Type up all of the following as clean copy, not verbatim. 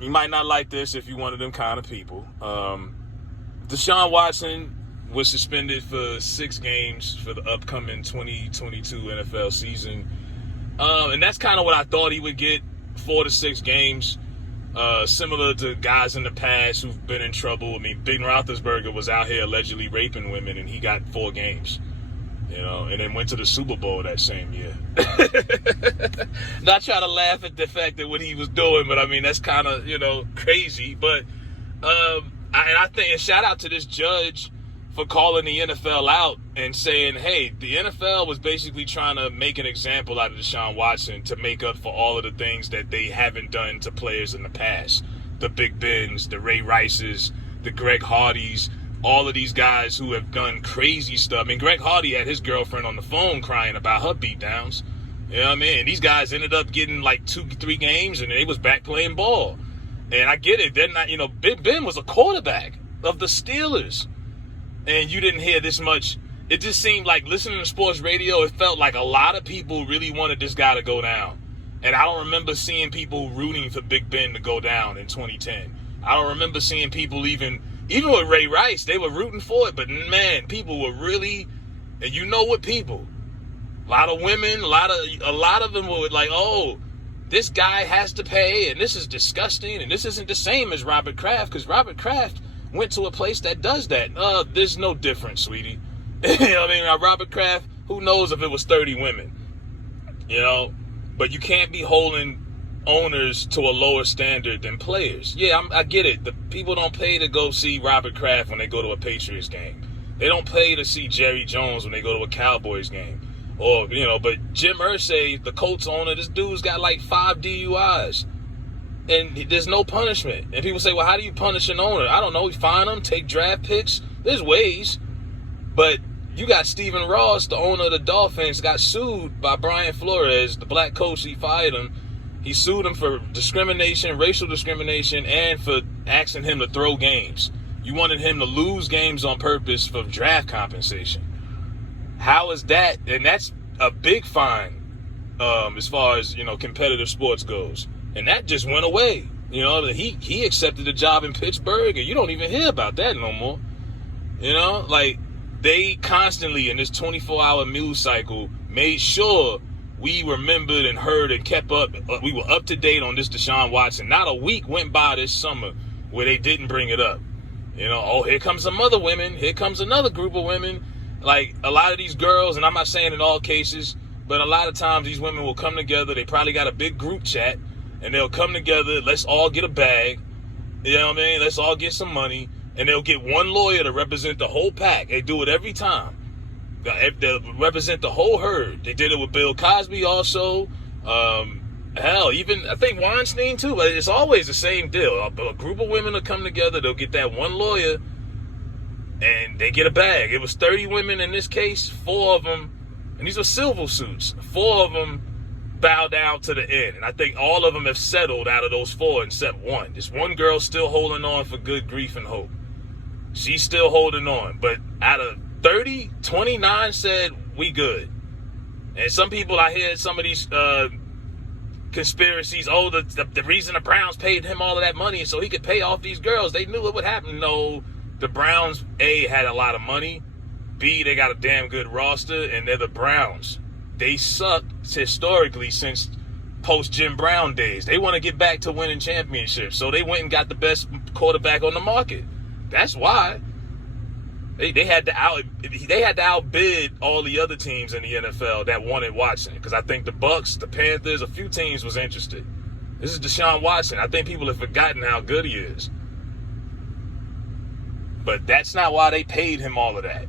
you might not like this if you're one of them kind of people. DeShaun Watson was suspended for 6 games for the upcoming 2022 NFL season. And that's kind of what I thought he would get, 4 to 6 games. Similar to guys in the past who've been in trouble. I mean, Ben Roethlisberger was out here allegedly raping women, and he got 4 games. And then went to the Super Bowl that same year. Not trying to laugh at the fact that what he was doing, but I mean, that's kind of, crazy. But, I think, and shout out to this judge for calling the NFL out and saying, hey, the NFL was basically trying to make an example out of DeShaun Watson to make up for all of the things that they haven't done to players in the past. The Big Bens, the Ray Rices, the Greg Hardys, all of these guys who have done crazy stuff. I mean, Greg Hardy had his girlfriend on the phone crying about her beatdowns. You know what I mean? And these guys ended up getting like 2-3 games, and they was back playing ball. And I get it. They're not, Big Ben was a quarterback of the Steelers. And you didn't hear this much. It just seemed like, listening to sports radio, it felt like a lot of people really wanted this guy to go down. And I don't remember seeing people rooting for Big Ben to go down in 2010. I don't remember seeing people even with Ray Rice, they were rooting for it. But, man, people were really, and what people. A lot of women, a lot of them were like, oh, this guy has to pay, and this is disgusting, and this isn't the same as Robert Kraft, because Robert Kraft went to a place that does that. There's no difference, sweetie. Robert Kraft, who knows if it was 30 women, but you can't be holding owners to a lower standard than players. Yeah, I get it. The people don't pay to go see Robert Kraft when they go to a Patriots game. They don't pay to see Jerry Jones when they go to a Cowboys game. Or, but Jim Irsay, the Colts owner, this dude's got like 5 DUIs. And there's no punishment. And people say, well, how do you punish an owner? I don't know. You fine them, take draft picks. There's ways. But you got Stephen Ross, the owner of the Dolphins, got sued by Brian Flores, the black coach. He fired him. He sued him for discrimination, racial discrimination, and for asking him to throw games. You wanted him to lose games on purpose for draft compensation. How is that? And that's a big fine as far as, competitive sports goes. And that just went away. He accepted a job in Pittsburgh, and you don't even hear about that no more. They constantly, in this 24-hour news cycle, made sure we remembered and heard and kept up. We were up to date on this DeShaun Watson. Not a week went by this summer where they didn't bring it up. Here comes some other women. Here comes another group of women. Like, a lot of these girls, and I'm not saying in all cases, but a lot of times these women will come together. They probably got a big group chat, and they'll come together. Let's all get a bag. You know what I mean? Let's all get some money. And they'll get one lawyer to represent the whole pack. They do it every time. They'll represent the whole herd. They did it with Bill Cosby also. Even, I think, Weinstein too. But it's always the same deal. A group of women will come together. They'll get that one lawyer, and they get a bag. It was 30 women in this case. 4 of them, and these are civil suits. 4 of them bow down to the end. And I think all of them have settled out of those 4 except one. This one girl still holding on for good grief and hope. She's still holding on. But out of 30, 29 said, we good. And some people, I hear some of these conspiracies, the reason the Browns paid him all of that money is so he could pay off these girls. They knew it would happen. No, the Browns, A, had a lot of money. B, they got a damn good roster, and they're the Browns. They sucked historically since post-Jim Brown days. They want to get back to winning championships, so they went and got the best quarterback on the market. That's why. They had to outbid all the other teams in the NFL that wanted Watson, because I think the Bucks, the Panthers, a few teams was interested. This is DeShaun Watson. I think people have forgotten how good he is. But that's not why they paid him all of that,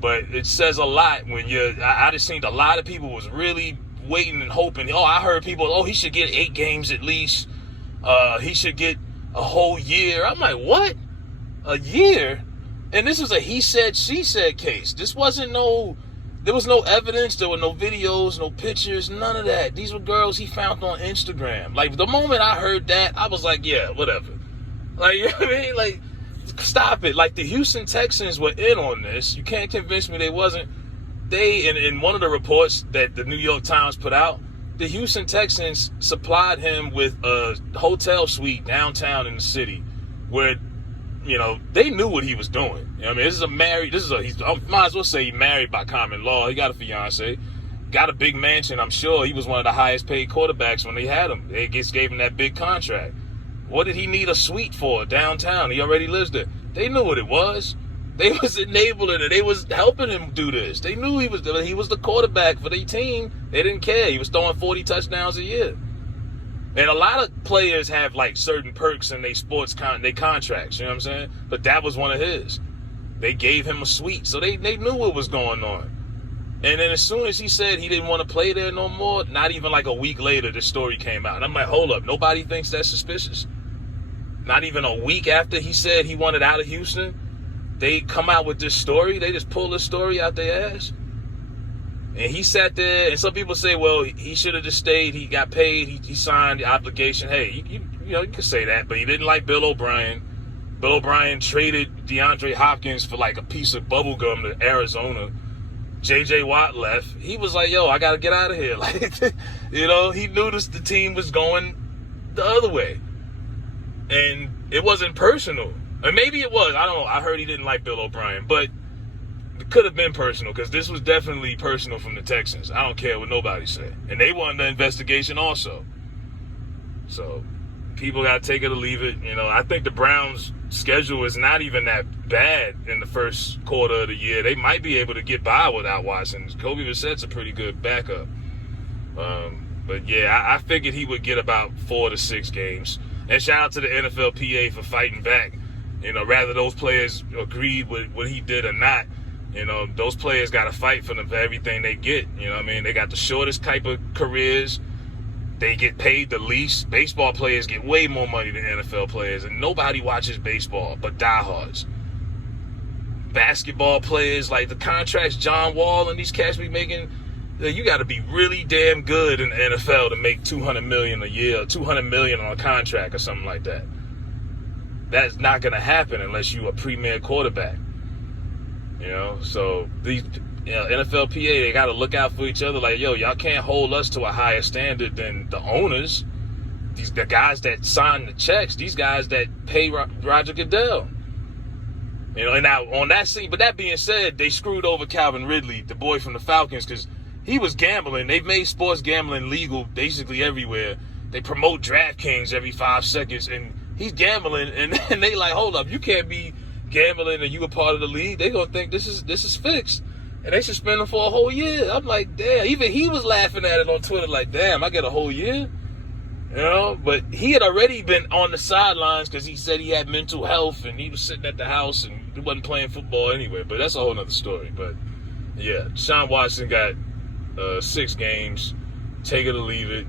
But it says a lot when I just seen a lot of people was really waiting and hoping. I heard people, he should get 8 games at least. He should get a whole year. I'm like, what? A year? And this was a he said, she said case. There was no evidence. There were no videos, no pictures, none of that. These were girls he found on Instagram. Like, the moment I heard that, I was like, yeah, whatever. Like, you know what I mean? Like, stop it. Like, the Houston Texans were in on this. You can't convince me they wasn't. They, in one of the reports that the New York Times put out, the Houston Texans supplied him with a hotel suite downtown in the city where, they knew what he was doing. I mean, I might as well say he's married by common law. He got a fiance, got a big mansion. I'm sure he was one of the highest paid quarterbacks when they had him. They just gave him that big contract. What did he need a suite for downtown? He already lives there. They knew what it was. They was enabling it. They was helping him do this. They knew he was the quarterback for their team. They didn't care. He was throwing 40 touchdowns a year. And a lot of players have like certain perks in their sports their contracts, you know what I'm saying? But that was one of his. They gave him a suite, so they knew what was going on. And then as soon as he said he didn't want to play there no more, not even like a week later, this story came out. And I'm like, hold up, nobody thinks that's suspicious? Not even a week after he said he wanted out of Houston, they come out with this story. They just pull this story out their ass. And he sat there, and some people say, well, he should have just stayed. He got paid. He signed the obligation. Hey, you could say that, but he didn't like Bill O'Brien. Bill O'Brien traded DeAndre Hopkins for like a piece of bubble gum to Arizona. J.J. Watt left. He was like, yo, I got to get out of here. Like, he knew the team was going the other way. And it wasn't personal. And maybe it was. I don't know. I heard he didn't like Bill O'Brien. But it could have been personal, because this was definitely personal from the Texans. I don't care what nobody said. And they wanted the investigation also. So people got to take it or leave it. I think the Browns' schedule is not even that bad in the first quarter of the year. They might be able to get by without Watson. Kobe Brissett's a pretty good backup. But yeah, I figured he would get about 4 to 6 games. And shout out to the NFLPA for fighting back. Rather those players agreed with what he did or not, those players got to fight for everything they get. They got the shortest type of careers. They get paid the least. Baseball players get way more money than NFL players, and nobody watches baseball but diehards. Basketball players, like the contracts John Wall and these cats be making, you got to be really damn good in the NFL to make $200 million a year, or $200 million on a contract or something like that. That's not going to happen unless you're a premier quarterback. So these NFLPA, they got to look out for each other. Like, yo, y'all can't hold us to a higher standard than the owners. The guys that sign the checks, these guys that pay Roger Goodell. And now on that scene, but that being said, they screwed over Calvin Ridley, the boy from the Falcons, because he was gambling. They've made sports gambling legal basically everywhere. They promote DraftKings every 5 seconds, and he's gambling, and they like, hold up, you can't be gambling and you a part of the league. They gonna think this is fixed, and they suspend him for a whole year. I'm like, damn. Even he was laughing at it on Twitter, like, damn, I get a whole year, But he had already been on the sidelines because he said he had mental health, and he was sitting at the house and he wasn't playing football anyway. But that's a whole nother story. But yeah, DeShaun Watson got 6 games. Take it or leave it.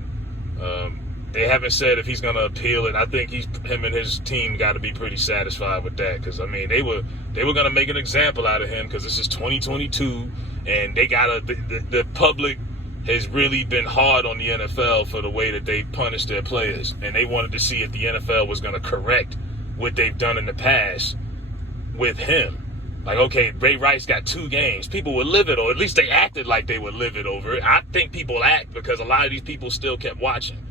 They haven't said if he's going to appeal it. I think him and his team got to be pretty satisfied with that, because I mean they were going to make an example out of him, because this is 2022, and they got the public has really been hard on the NFL for the way that they punish their players, and they wanted to see if the NFL was going to correct what they've done in the past with him. Like, okay, Ray Rice got 2 games. People were livid, or at least they acted like they were livid over it. I think people act because a lot of these people still kept watching.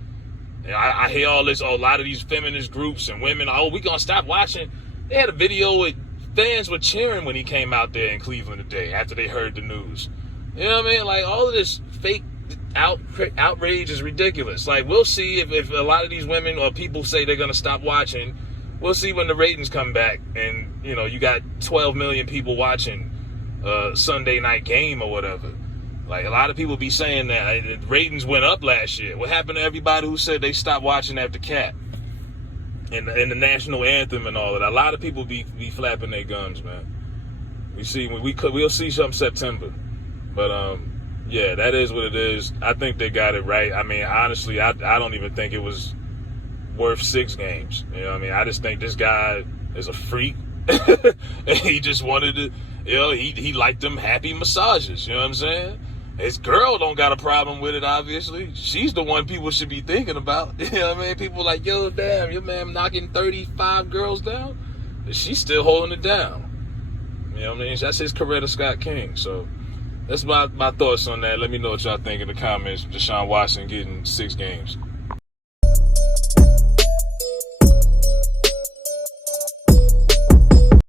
And I hear all this, a lot of these feminist groups and women, we going to stop watching. They had a video with fans were cheering when he came out there in Cleveland today after they heard the news. You know what I mean? Like, all of this fake outrage is ridiculous. Like, we'll see if a lot of these women or people say they're going to stop watching. We'll see when the ratings come back and, you got 12 million people watching Sunday night game or whatever. Like, a lot of people be saying that ratings went up last year. What happened to everybody who said they stopped watching after Cat and the national anthem and all that? A lot of people be flapping their gums, man. We'll see some September, but yeah, that is what it is. I think they got it right. I mean, honestly, I don't even think it was worth 6 games. You know what I mean? I just think this guy is a freak. And he just wanted to, he liked them happy massages. You know what I'm saying? His girl don't got a problem with it, obviously. She's the one people should be thinking about. You know what I mean? People like, yo, damn, your man knocking 35 girls down. She's still holding it down. You know what I mean? That's his Coretta Scott King. So, That's my thoughts on that. Let me know what y'all think in the comments. DeShaun Watson getting 6 games.